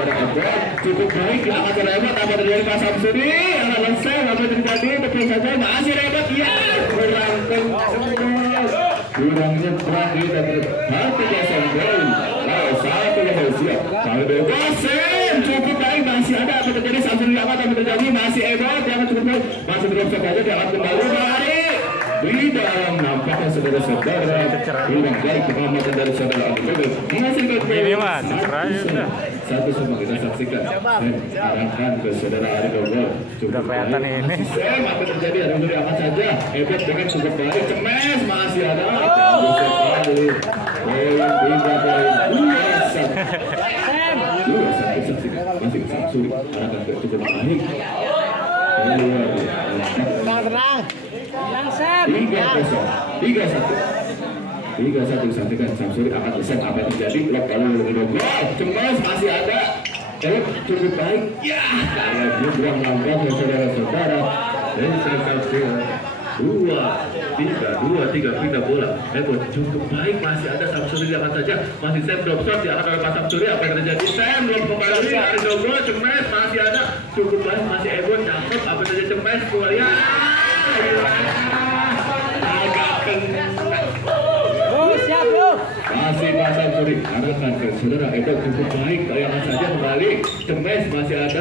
saudara Ebon. Cukup baik diangkat oleh Ebon. Apa terjadi Pak Samsuri? Anak Sam, apa terjadi? Betul saja, masih Ebon. Ya, kurang kencang. Kurang nyebrang kita berhati kosong gol. Kalau satu level siap. Kalau bebas Sam, cukup baik masih ada. Apa terjadi Samsuri? Apa terjadi? Masih Ebon. Jangan cukup baik. Masih terus saja diangkat kembali. Mari. Di dalam nampaknya saudara-saudara kurang baik pengamatan dari saudara Abdul menghasilkan ini mah sudah satu sama kita saksikan dan arahkan ke saudara Ari Dogol. Sudah kelihatan ini. Apa terjadi? Ada dari apa saja? Hebat dengan cukup baik. Cemes masih ada. Dua satu saksikan masih Samsuri arahkan ke cukup baik. Tenang. 3-1 saksikan Samsuri akan selesai. Apa yang terjadi? Blok lalu gol. Cemas masih ada. Cukup baik. Ya, karena dia buang lambat ya saudara-saudara. Dan Samsuri 2-3 pindah bola. Cukup baik masih ada Samsuri diangkat saja. Masih Sam drop shot diangkat oleh Pak Samsuri. Apa yang terjadi? Sam belum kembali. Ari Dogol cemas masih ada. Cukup baik masih Ebon cakep. Apa saja cemas keluar ya. Siap lu. Masih Pak Samsuri arahkan ke saudara Ebon cukup baik. Tayangan saja kembali. Cemes masih ada.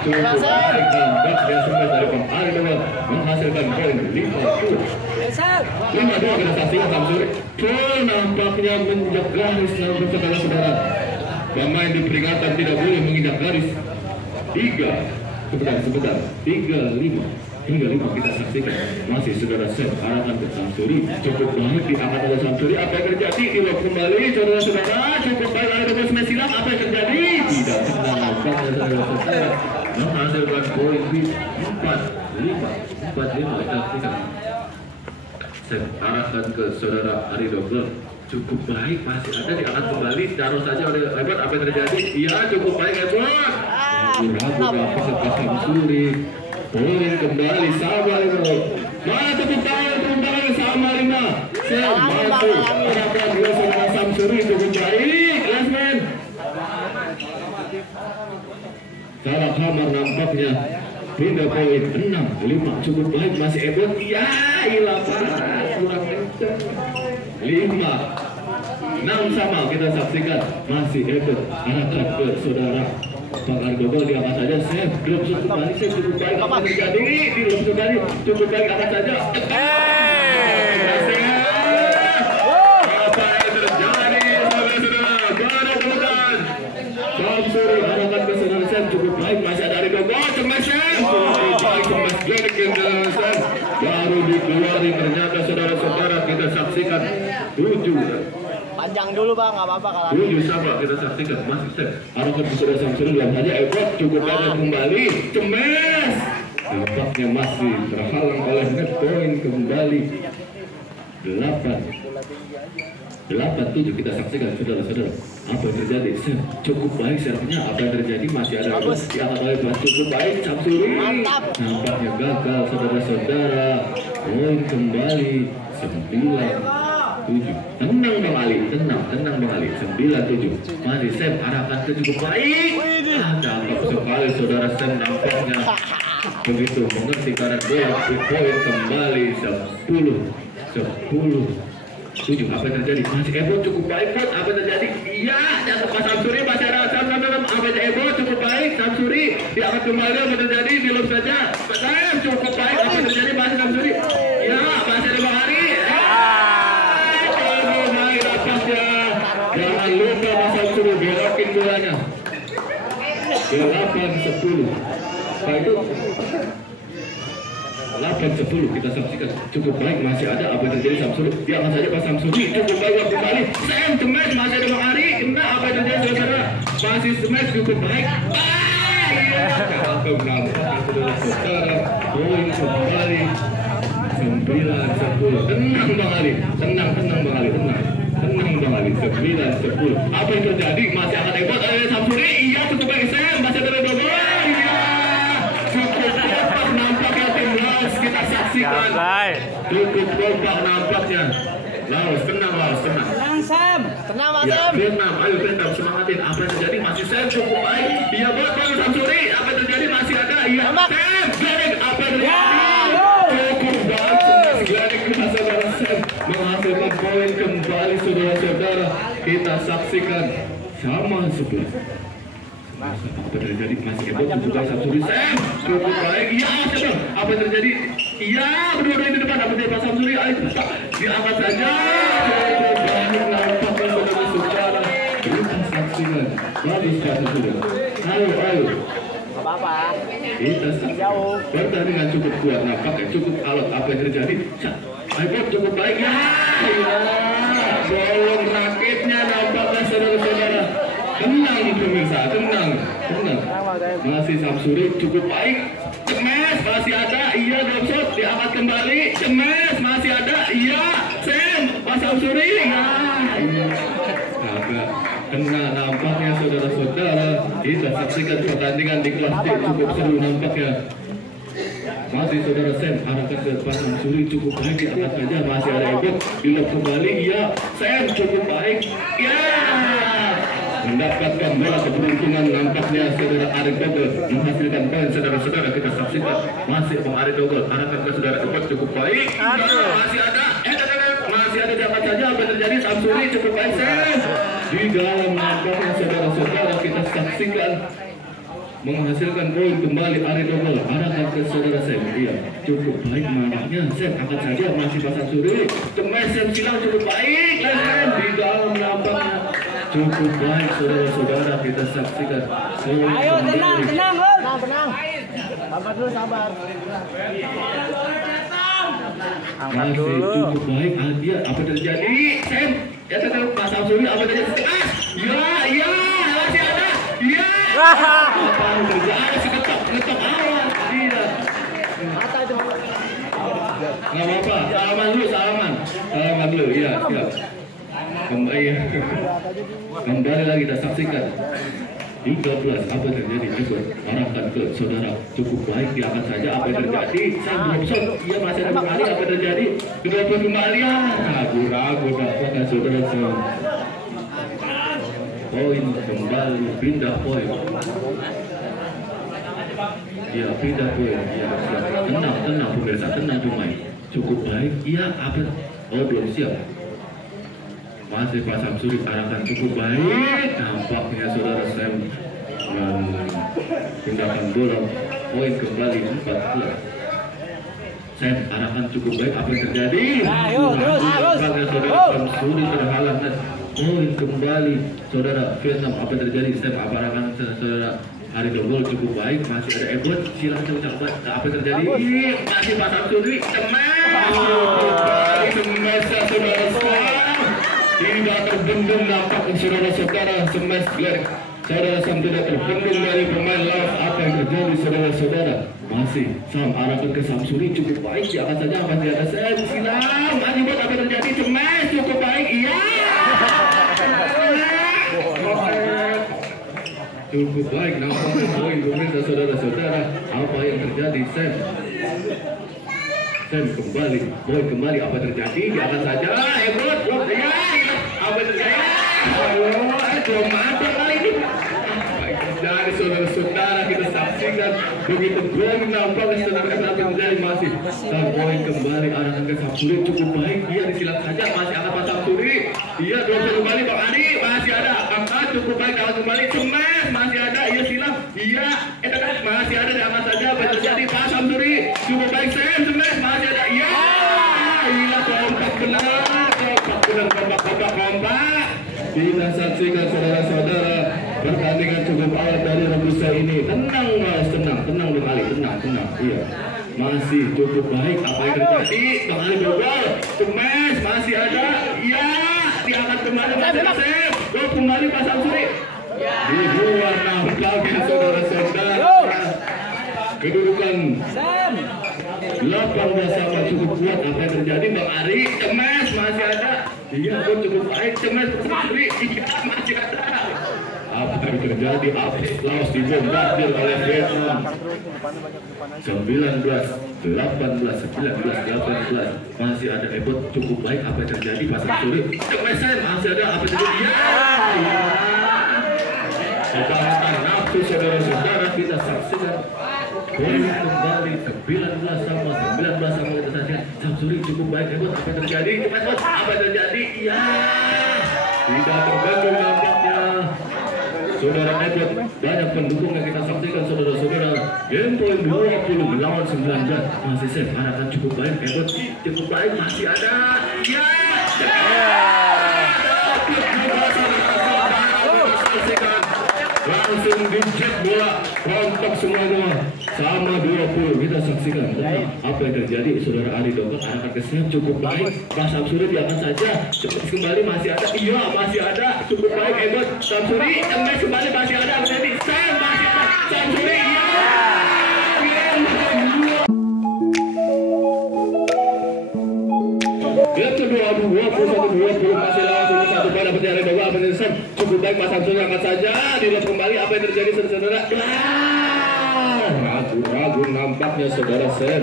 Cukup baik lambat dia sempat dari Bang Ari Dogol menghasilkan poin 5-2 kita saksikan Samsuri. Nampaknya menginjak garis namun saudara-saudara. Pemain diperingatkan tidak boleh menginjak garis. 3-5 kita saksikan masih saudara Sam arahkan ke Samsuri. Cukup baik diangkat oleh Samsuri. Apa yang terjadi? Dilok kembali saudara-saudara. Cukup baik ada Dogol smash silang. Apa yang terjadi? Tidak tenang nampaknya saudara-saudara menghasilkan poin 4-5 kita saksikan. Sam arahkan ke saudara Ari Dogol. Cukup baik masih ada diangkat kembali. Taruh saja oleh Ebon. Apa yang terjadi? Iya cukup baik Ebon. Ragu dapat sepas Samsuri. Poin kembali sama Lima. Mana tepuk tangan sama Lima. Sam masuk. Arahkan dua saudara Samsuri cukup baik. Last man. Salah kamar nampaknya. Pindah poin 6-5 cukup baik masih Ebon. Ya hilang kurang kencang. 5-6 sama kita saksikan masih Ebon arahkan ke saudara Bang Ari Dogol diangkat saja. Sam drop shot kembali. Sam cukup baik. Apa terjadi? Di drop shot kembali cukup baik angkat saja. Apa yang terjadi saudara-saudara? Baru-baruan Samsuri arahkan ke saudara Sam cukup baik masih ada Ari Dogol. Cemas Sam baik cemas Jack Sam baru dikeluarin ternyata saudara-saudara kita saksikan 7 Panjang dulu Bang, nggak apa-apa kalau 7 sama kita saksikan masih Sam arahkan ke saudara Samsuri dalam saja Ebon cukup baik kembali. Cemas nampaknya masih terhalang oleh net point kembali 8-7 kita saksikan saudara-saudara. Apa yang terjadi? Cukup baik servisnya. Apa yang terjadi? Masih ada yang oleh cukup baik Samsuri. Nampaknya gagal saudara-saudara. Poin kembali 9-7. Tenang Bang Ali, tenang Bang Ali. 9-7. Masih Sam arahkan ke cukup baik. Cakep sekali saudara Sam nampaknya begitu mengerti karena dia poin kembali 10-7. Apa yang terjadi? Masih Ebon cukup baik Bot. Apa yang terjadi? Iya, jatuh Pak Samsuri masih ada Sam. Apa yang Ebon cukup baik Samsuri diangkat kembali. Apa yang terjadi? Dilop saja. Sam cukup baik. Apa yang terjadi? Masih Samsuri. Ya, masih ada Bang Ari. Main atasnya. Jangan lupa Mas Samsuri belokin bolanya. 8-10. Pak itu 8-10 kita saksikan cukup baik masih ada. Apa yang terjadi Samsuri diangkat saja Pak Samsuri cukup baik kembali. Sam cemas masih ada Bang Ari. Kena apa yang terjadi saudara? Masih cemas cukup baik. Saudara-saudara poin kembali 9-10. Tenang Bang Ali, tenang Bang Ali, tenang Bang Ali. 9-10. Apa yang terjadi? Masih akan hebat oleh Samsuri. Iya cukup baik Sam masih ada Dogol. Nampaknya timnas kita saksikan cukup kompak nampaknya Laos, tenang. Tenang Sam. Tenang Mas Ya, Sam. Vietnam, ayo Vietnam semangatin. Apa yang terjadi? Masih Sam cukup baik. Iya buat Bang Samsuri. Apa yang terjadi? Masih ada. Iya Sam. Garing. Apa yang terjadi? Cukup baik. Garing kita saudara Sam menghasilkan poin kembali saudara-saudara. Kita saksikan sama 11. Apa yang terjadi? Masih hebat juga Samsuri. Sam cukup baik. Iya Sam. Apa yang terjadi? Iya berdua di depan. Apa yang terjadi? Samsuri. Ayo diangkat saja. Nampaknya saudara-saudara. Kita saksikan. Bagus kata sudah. Ayo. Apa-apa. Kita saksikan. Pertandingan cukup kuat. Nampaknya cukup alot. Apa yang terjadi? Ayo cukup baik. Ya. Bolong rakitnya nampaknya saudara-saudara. Tenang pemirsa, tenang. Masih Samsuri cukup baik. Cemes masih ada. Iya drop shot diangkat kembali. Cemes masih ada. Iya. Sam Pak Samsuri. Ya. Agak kena nampaknya saudara-saudara. Kita saksikan pertandingan di kelas D cukup seru nampaknya. Masih saudara Sam arahkan ke Pak Samsuri cukup baik diangkat saja. Masih ada Ebot dilep kembali. Iya. Sam cukup baik. Ya. Mendapatkan bola keberuntungan nampaknya saudara Arif Dogol menghasilkan poin saudara-saudara. Kita saksikan masih Bang Arif Dogol arahkan ke saudara Ebot cukup baik. Masih ada masih ada dapat saja. Apa yang terjadi? Samsuri cukup baik. Di dalam nampaknya saudara-saudara kita saksikan menghasilkan poin kembali Arif Dogol arahkan ke saudara Sam. Iya cukup baik nampaknya. Sam angkat saja masih Pak Samsuri. Cemes Sam silang cukup baik. Di dalam nampaknya cukup baik saudara-saudara. Kita saksikan. Ayo tenang. Sabar dulu, sabar. Angkat Masih dulu. cukup baik. Dia apa terjadi? Sam ya tetap Pak Samsuri apa terjadi? Ya masih ada. Ya apa yang terjadi? Ngetok awal. Iya. Nggak apa-apa. Salaman dulu. Iya siap. Kembali lagi kita saksikan 13 apa yang terjadi? Ikut arahkan ke saudara cukup baik diangkat saja. Apa yang terjadi? Saya belum shot. Iya masih ada kembali. Apa yang terjadi? 20 kembali ya. Ragu-ragu dapatkan saudara poin kembali pindah poin. Ya pindah poin. Ya siap. Tenang pemirsa, tenang pemain. Cukup baik. Iya apa? Oh belum siap. Masih Pak Samsuri arahkan cukup baik. Nampaknya saudara Sam pindahkan bola poin kembali 14. Sam arahkan cukup baik. Apa yang terjadi? Ayo terus. Saudara Samsuri terhalang. Poin kembali saudara Vietnam. Apa yang terjadi? Sam arahkan saudara Arif Dogol cukup baik. Masih ada Ebot silakan coba. Apa yang terjadi? Masih Pak Samsuri. Cemes saudara Sam. Tidak terbendung nampaknya saudara-saudara. Smash Black saudara Sam tidak terbendung dari pemain Laos. Apa yang terjadi saudara-saudara? Masih Sam arahkan ke Samsuri cukup baik. Diangkat saja masih ada Sam silam. Masih buat apa yang terjadi? Cemes cukup baik. Iya. Cukup baik nampaknya poin pemirsa saudara-saudara. Apa yang terjadi Sam? Sam kembali, poin kembali. Apa terjadi? Diangkat saja. Ebot, ya. Apa terjadi? Belum mati kali ini. Dari saudara-saudara kita saksikan begitu gol nampaknya saudara terjadi masih. Dan poin kembali arahkan ke Samsuri cukup baik. Dia disilat saja masih angkat Pak Samsuri. Iya 20 kembali Bang Ari masih ada angkat cukup baik angkat kembali. Cemes masih ada. Iya silam. Iya masih ada diangkat saja. Apa terjadi? Pak Samsuri cukup baik. Sam Cemes masih ada. Iya. Iya kompak benar. Kompak. Kita saksikan saudara-saudara pertandingan cukup awal dari Rebusa ini. Tenang mas, tenang Bang Ali, tenang. Iya, masih cukup baik. Apa yang terjadi? Bang Ali Dogol, Cemes masih ada. Iya, diangkat kembali masih ada Sam. Gol kembali Pak Samsuri. Dibuat nampaknya saudara-saudara. Kedudukan Sam. 18 sama cukup kuat. Apa yang terjadi? Bang Ari, Cemes masih ada. Iya, cukup baik. Cemes Samsuri. Iya, masih ada. apa yang terjadi? Apis Laos dibombardir oleh Vietnam. 19-18 masih ada Ebot cukup baik. Apa yang terjadi? Pasang sulit Cemesen masih ada. Apa yang terjadi? Ya sebangskan nafsu saudara-saudara, kita saksikan poin kembali 19 sama kita saksikan. Samsuri cukup baik. Ebot apa yang terjadi? Ebot apa yang terjadi? Ya tidak terbendung nampaknya saudara Ebot. Banyak pendukung yang kita saksikan saudara-saudara. Game point 20 melawan 19 masih safe. Arahkan cukup baik. Ebot cukup baik, masih ada. Ya langsung dicek bola kontak semua sama 20. Kita saksikan apa yang terjadi. Saudara Ari Dogo arahkan ke snap cukup baik. Pas Samsuri diakan saja cepat kembali, masih ada. Iya masih ada cukup baik. Ebot Samsuri kembali masih ada. Jadi Sam masih ada. Samsuri iya. Game kedua 21-20 masih lawan satu poin dapat dari Dogo. Apa yang terjadi? Cukup baik. Pas Samsuri angkat saja dilihat kembali apa yang terjadi saudara-saudara. Ragu nampaknya saudara Sen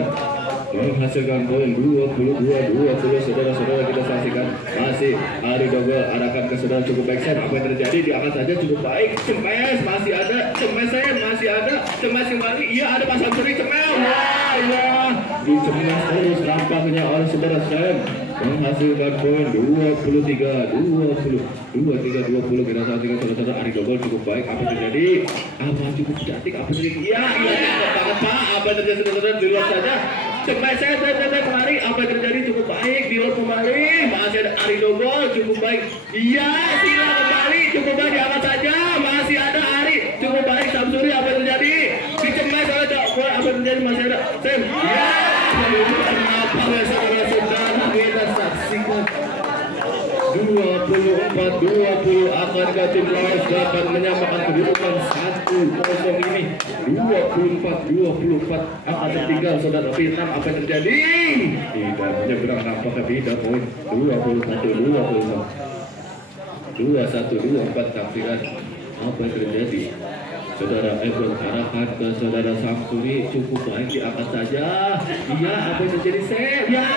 menghasilkan poin 22-20 saudara-saudara. Kita saksikan masih Ari Dogo arahkan ke saudara cukup baik. Sen apa yang terjadi? Diangkat saja cukup baik. Cemes masih ada. Cemes Sen masih ada. Cemes kembali. Iya ada Pak Samsuri. Cemes wah iya dicemes terus nampaknya oleh saudara Sen menghasilkan poin 23-20. Kita saksikan saudara-saudara. Ari Dogo cukup baik. Apa yang terjadi? Apa cukup cantik? Apa yang terjadi? Iya banget Pak. Apa yang terjadi saudara-saudara? Di luar saja Cepat saya kembali. Apa yang terjadi? Cukup baik. Di luar kembali masih ada Ari Dogo cukup baik. Iya sila kembali cukup baik. Diangkat saja masih ada Ari cukup baik. Samsuri apa yang terjadi? Dicemas oleh Dogo. Apa yang terjadi? Masih ada Sam. Iya kenapa ya saudara-saudara? Kita saksikan 24-20. Akankah tim Laos dapat menyamakan kedudukan 1-0 ini? 24-24 akan tertinggal saudara Vietnam. Apa yang terjadi? Tidak menyeberang nampaknya tidak poin 21-24 saksikan apa yang terjadi. Saudara Ebon arahkan ke saudara Samsuri cukup baik, diangkat saja. Iya apa yang terjadi? Ya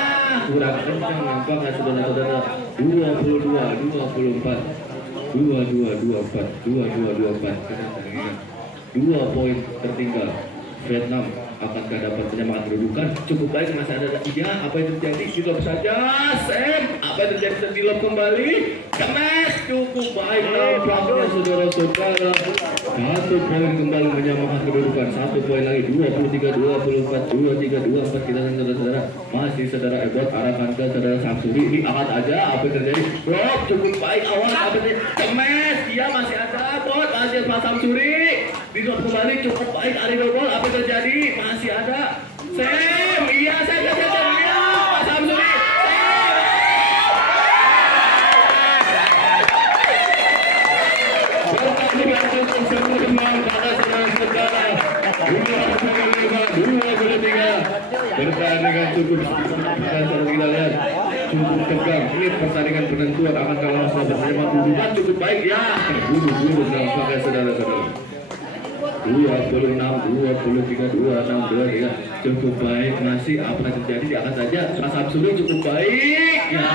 kurang kencang nampaknya saudara-saudara. 22-24 2 poin tertinggal. Vietnam akankah dapat menyamakan kedudukan? Cukup baik masih ada. Iya apa yang terjadi? Dilop saja Sam. Apa yang terjadi? Dilop kembali. Kemes cukup baik nampaknya saudara-saudara. 1 poin kembali menyamakan kedudukan. 1 poin lagi 23-24 23-24. Kita saudara-saudara masih saudara Ebot arahkan ke saudara Samsuri. Ini angkat aja. Apa yang terjadi? Drop cukup baik awal. Apa yang terjadi? Kemes. Iya masih ada Bot. Masih Pak Samsuri. Dilop kembali cukup baik. Ari Dogo. Apa yang terjadi? Masih ada Sam. Iya saya Pak Samsuri. Pertandingan cukup kita lihat cukup tegang. Ini pertandingan penentuan akan kalah bersama kedudukan cukup baik ya. Buru-buru nampaknya saudara-saudara. 26, 23, 26, 23 cukup baik. Masih apa yang terjadi? Diangkat saja. Mas Samsuri cukup baik ya.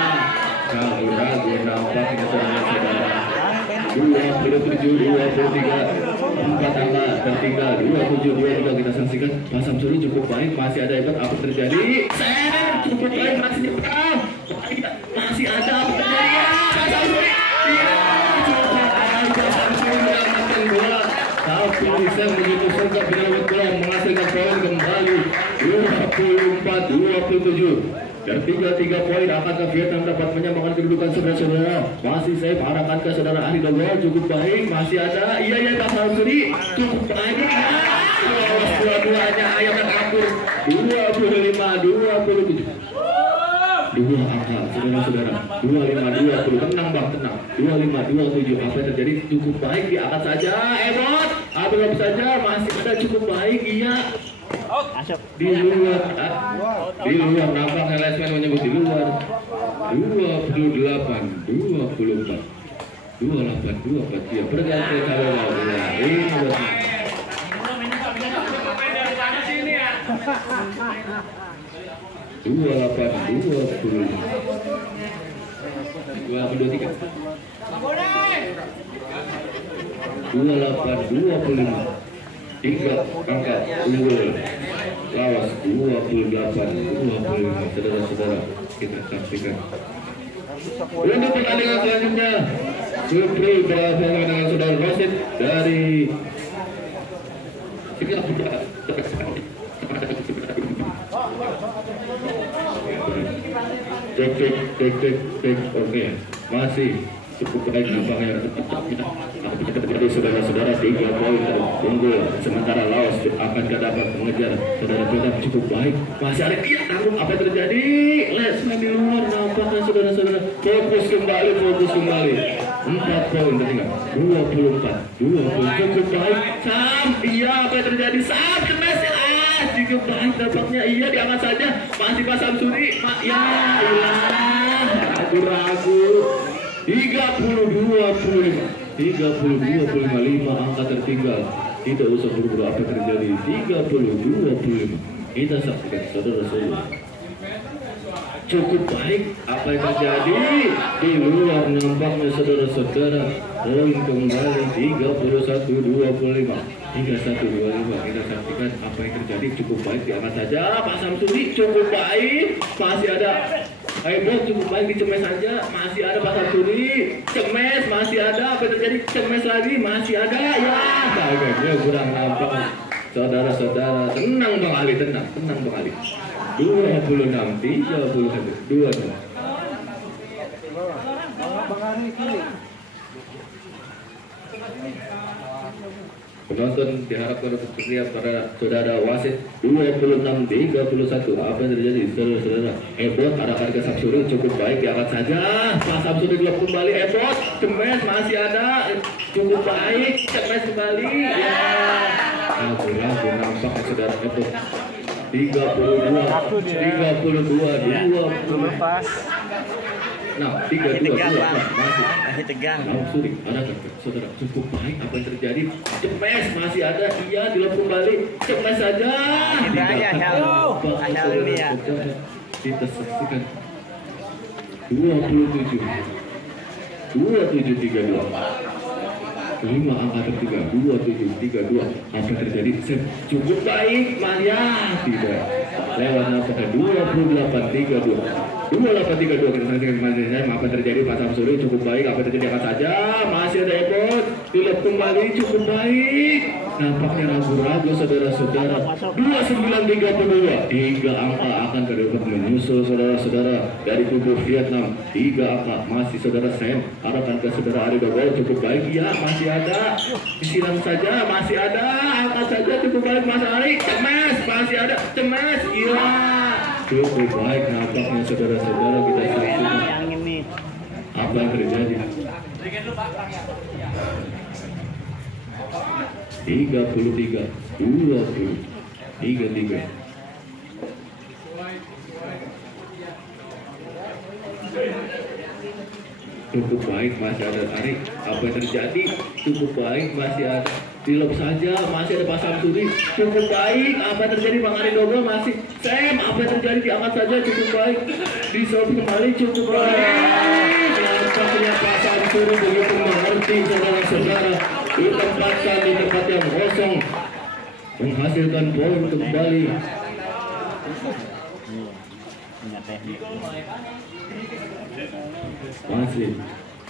Ragu nampaknya saudara-saudara. 27-23 4 angka tertinggal 27-23. Kita saksikan Pak Samsuri cukup baik. Masih ada Ebot. Apa terjadi? Sam cukup baik. Masih nyebrang. Masih ada. Apa terjadi? Ya Pak Samsuri. Ya cukup baik. Pak Samsuri mendapatkan bola. Tapi bisa memutuskan penyelamatan bola menghasilkan poin kembali 24-27. Tertinggal 3 poin. Akankah Vietnam dapat menyamakan kedudukan saudara-saudara? Masih saya arahkan ke saudara Ari Dogo cukup baik. Masih ada. Iya Pak Samsuri cukup baik. Lolos dua-duanya ayam dan akur 25-27. 2 angka saudara-saudara. 25-20. Tenang Bang tenang. 25-27. Apa yang terjadi? Cukup baik. Diangkat saja Ebot. Abang saja masih ada cukup baik. Iya di luar nampaknya Lesman menyebut di luar 28-24 28 ya berganti kalau mau ini dua 3 angka unggul lawas 28-25 saudara-saudara kita saksikan untuk pertandingan selanjutnya Supri bersama dengan saudara Rosid dari cek oke masih cukup baik nampaknya jadi saudara-saudara 3 poin unggul sementara Laos akan dapat mengejar saudara-saudara cukup baik masih ada apa terjadi lesnya di luar nampaknya saudara-saudara fokus kembali 4 poin tertinggal 24 cukup baik Sam iya apa yang terjadi Sam kemes cukup baik nampaknya iya diangkat saja masih Pak Samsuri ya ragu 32-25 angka tertinggal tidak usah buru-buru apa terjadi 32-25 kita saksikan saudara-saudara cukup baik apa yang terjadi di luar nampaknya saudara-saudara poin kembali 31-25 kita saksikan apa yang terjadi cukup baik diangkat saja Pak Samsuri cukup baik masih ada Ayo cukup baik dicemes saja masih ada Pak Samsuri cemes masih ada apa yang terjadi cemes lagi masih ada ya kayaknya kurang nampak saudara-saudara tenang Bang Ali tenang Bang Ali 26-31 2 penonton diharapkan untuk bersiap pada saudara wasit 26-31 apa yang terjadi saudara-saudara Ebot arahkan ke Samsuri cukup baik diangkat saja Pak Samsuri gelap kembali Ebot cemes masih ada cukup baik cemes kembali ya ragu nampaknya saudara Ebot 32 nah 32 masih tegang Samsuri arahkan saudara cukup baik apa yang terjadi cemes masih ada iya dilap kembali cemes saja kita saksikan 27-32 5 angka tertinggal 27-32 apa yang terjadi cukup baik Maria tidak lewat nampaknya 28-32 kita saksikan masih apa yang terjadi Pak Samsuri cukup baik apa yang terjadi akan saja masih ada Ebot dilap kembali cukup baik nampaknya ragu-ragu saudara-saudara 29-32 3 angka akan terdapat menyusul saudara-saudara dari kubu Vietnam 3 angka masih saudara Sam arahkan ke saudara Ari Dogo cukup baik ya masih ada disiram saja masih ada angkat saja cukup baik Mas Ari cemes masih ada cemes iya cukup baik nampaknya saudara-saudara kita saksikan apa yang terjadi 33-33 cukup baik masih ada tarik apa yang terjadi cukup baik masih ada dilop saja masih ada Pak Samsuri cukup baik apa yang terjadi Bang Ari Dogo masih Sam apa yang terjadi diangkat saja cukup baik disolve kembali cukup baik nampaknya Pak Samsuri begitu mengerti saudara-saudara ditempatkan di tempat yang kosong menghasilkan poin kembali masih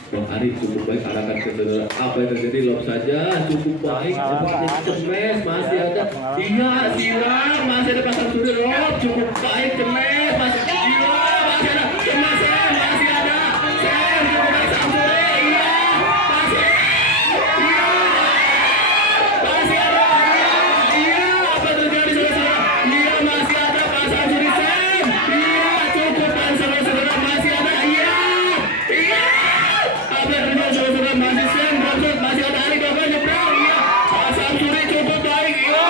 Bang Ari cukup baik arahkan ke saudara apa yang terjadi lob saja cukup baik cemes masih ada iya siram masih ada Pak Samsuri lob cukup baik cemes masih iya masih ada cemes masih ada cukup baik Samsuri iya masih iya masih ada iya apa yang terjadi saudara iya masih ada Pak Samsuri iya cukup baik saudara masih ada iya masih Sam Bonsot masih ada Ari Dogo nyebrang iya Pak Samsuri cukup baik iya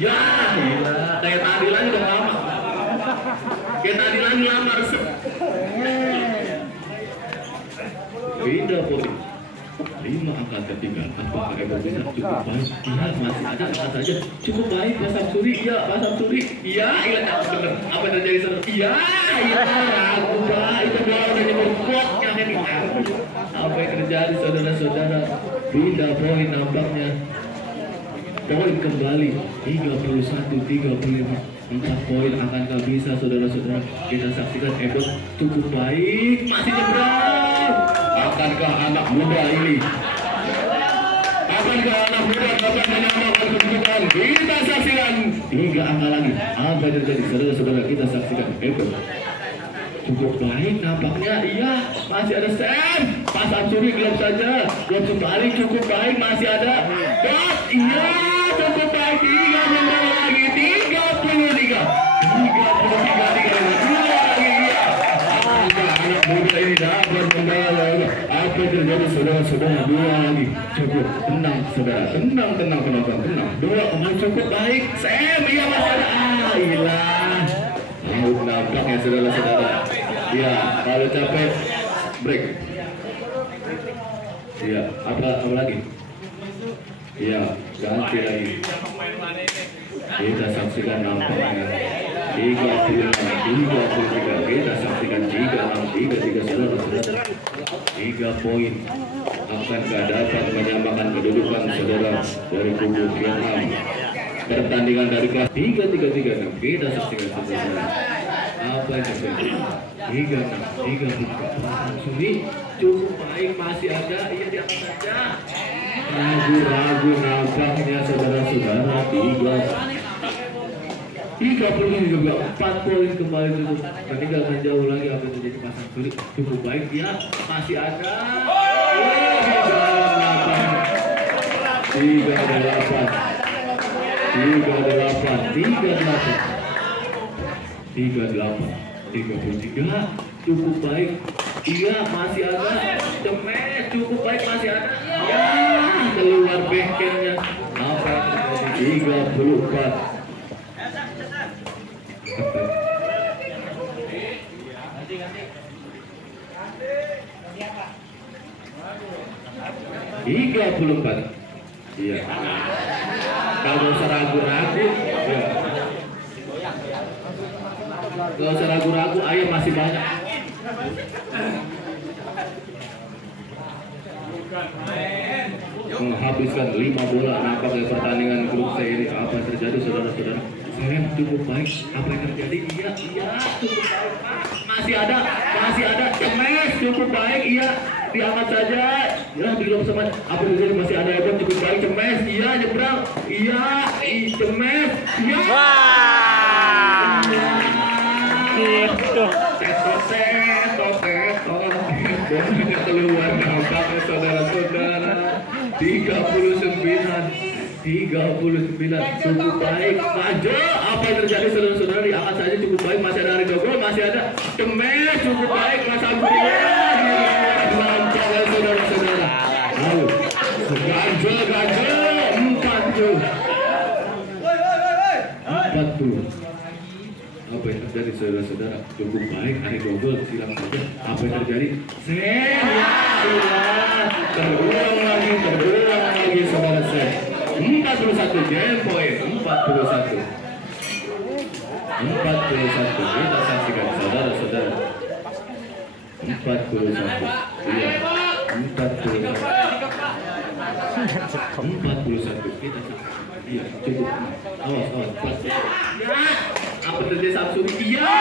Ya, gila. Kayak tadi lagi udah lama. Kayak tadi lagi lama resep. Pindah poin. 5 angkat ketiga. Apakah Ebo bisa cukup baik? Iya, masih ada angkat saja. Cukup baik, Pak Samsuri. Iya, Pak Samsuri. Iya, benar. Apa yang terjadi sekarang? Iya, ragu Pak. Itu bola udah nyebur kuatnya nih. Apa yang terjadi saudara-saudara? Pindah poin nampaknya. Poin kembali 31-35. 4 poin akankah bisa saudara-saudara? Kita saksikan Ebo cukup baik, masih nyebrang. Akankah anak muda ini? Akankah anak muda dapat menyamakan kedudukan? Kita saksikan 3 angka lagi. Apa yang terjadi saudara-saudara? Kita saksikan Ebo cukup baik nampaknya. Iya, masih ada Sam. Pas Samsuri gelap saja. Gelap kembali cukup baik, masih ada Dot. Iya, cukup baik. 3 nyebrang lagi. 33 lagi. Iya. Anak muda ini dapat membawa. Apa yang terjadi saudara-saudara? 2 lagi. Cukup tenang saudara. Tenang. 2 kemarin cukup baik. Sam, iya masih ada. Hilang. Nampaknya saudara-saudara. Ya, kalau capek break. Ya, apa lagi? Ya, ganti lagi. Kita saksikan nampaknya 33. Kita saksikan 3 saudara-saudara. 3 poin. Akankah dapat menyamakan kedudukan saudara dari kubu Vietnam? Pertandingan dari kelas 3-3-3. Kita saksikan saudara. Apa yang terjadi? 3-6 Suni cukup baik, masih ada. Iya, di atas saja. Ragu nampaknya saudara-saudara. 30 juga 4 poin kembali tutup. Meninggalkan jauh lagi. Apa yang terjadi? Pasang sulit cukup baik. Ya, masih ada. 33 cukup baik. Iya, masih ada. Cemet cukup baik, masih ada. Ya, keluar bengkelnya. Apa yang terjadi? 34. Iya. Kalau usah ragu-ragu. Ya. Gak usah ragu-ragu, ayo masih banyak. Menghabiskan 5 bola nampaknya pertandingan grup C ini. Apa yang terjadi saudara-saudara? Saya cukup baik. Apa yang terjadi? Iya, cukup baik. Masih ada. Cemes cukup baik. Iya, diangkat saja. Ya, belum sama. Apa yang terjadi? Masih ada Ebo cukup baik. Cemes. Iya, nyebrang. Iya, cemes. Iya. Gitu. Keluar nampaknya saudara-saudara. 39 cukup baik. Maju. Apa yang terjadi saudara-saudara? Diangkat saja cukup baik. Masih ada Aridogo, masih ada Cemes cukup baik. Mas Abdi nampaknya saudara-saudara. Lalu ganjel 40. Apa yang terjadi saudara-saudara? Cukup baik, Aridogo silang saja. Apa yang terjadi? Terulang lagi saudara saya. 41 game point. 41. Kita saksikan saudara-saudara. 41. Iya. 41. Kita saksikan. Iya, cukup. Awas. Ya. Apa terjadi Samsuri? Iya.